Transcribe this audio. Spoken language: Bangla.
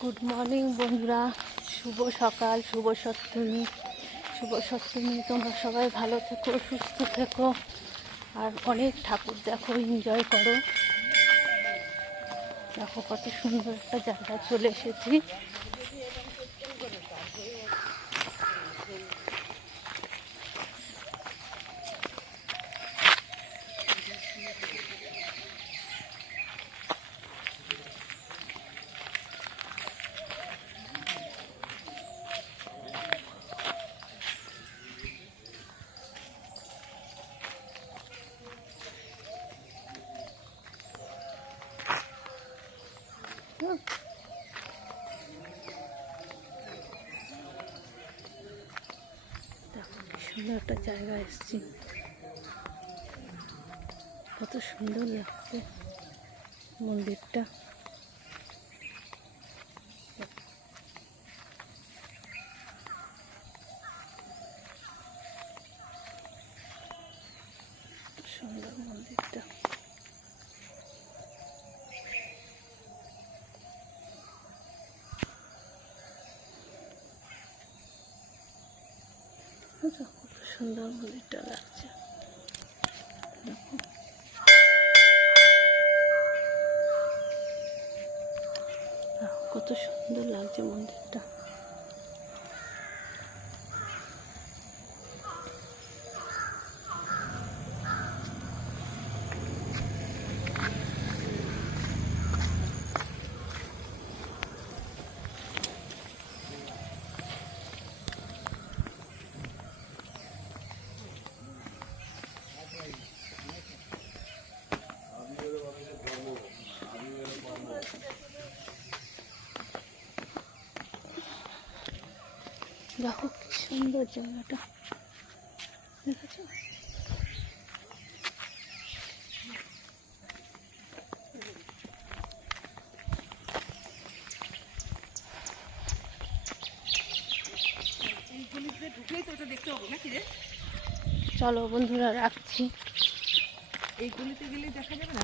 গুড মর্নিং বন্ধুরা, শুভ সকাল, শুভ সপ্তমী। তোমরা সবাই ভালো থেকো, সুস্থ থেকো, আর অনেক ঠাকুর দেখো, এনজয় করো। দেখো কত সুন্দর একটা জায়গায় চলে এসেছি। দেখো কি সুন্দর একটা জায়গায় এসেছি, কত সুন্দর লাগছে মন্দিরটা। সুন্দর মন্দিরটা। কত সুন্দর মন্দিরটা লাগছে, দেখো। কত সুন্দর লাগছে মন্দিরটা। দেখো কি সুন্দর জায়গাটা, দেখেছো? চলো বন্ধুরা, রাখছি। এই গলিতে গেলে দেখা যাবে না।